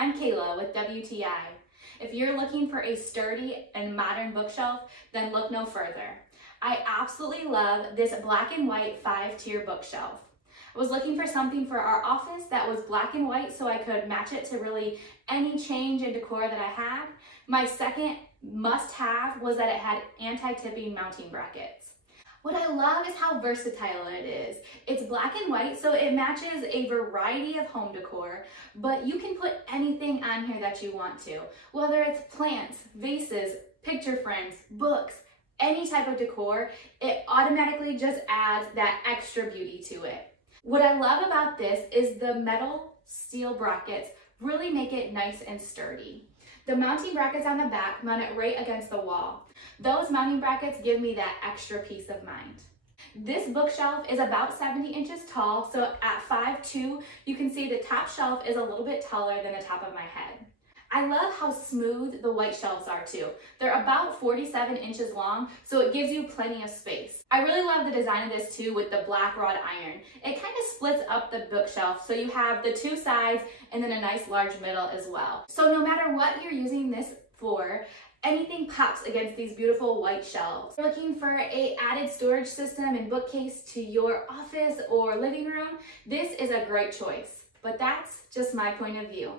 I'm Kayla with WTI. If you're looking for a sturdy and modern bookshelf, then look no further. I absolutely love this black and white 5-tier bookshelf. I was looking for something for our office that was black and white so I could match it to really any change in decor that I had. My second must-have was that it had anti-tipping mounting brackets. What I love is how versatile it is. It's black and white, so it matches a variety of home decor, but you can put anything on here that you want to. Whether it's plants, vases, picture frames, books, any type of decor, it automatically just adds that extra beauty to it. What I love about this is the metal steel brackets really make it nice and sturdy. The mounting brackets on the back mount it right against the wall. Those mounting brackets give me that extra peace of mind. This bookshelf is about 70 inches tall, so at 5'2", you can see the top shelf is a little bit taller than the top of my head. I love how smooth the white shelves are too. They're about 47 inches long, so it gives you plenty of space. I really love the design of this too with the black wrought iron. It kind of splits up the bookshelf, so you have the two sides and then a nice large middle as well. So no matter what you're using this for, anything pops against these beautiful white shelves. If you're looking for an added storage system and bookcase to your office or living room, this is a great choice. But that's just my point of view.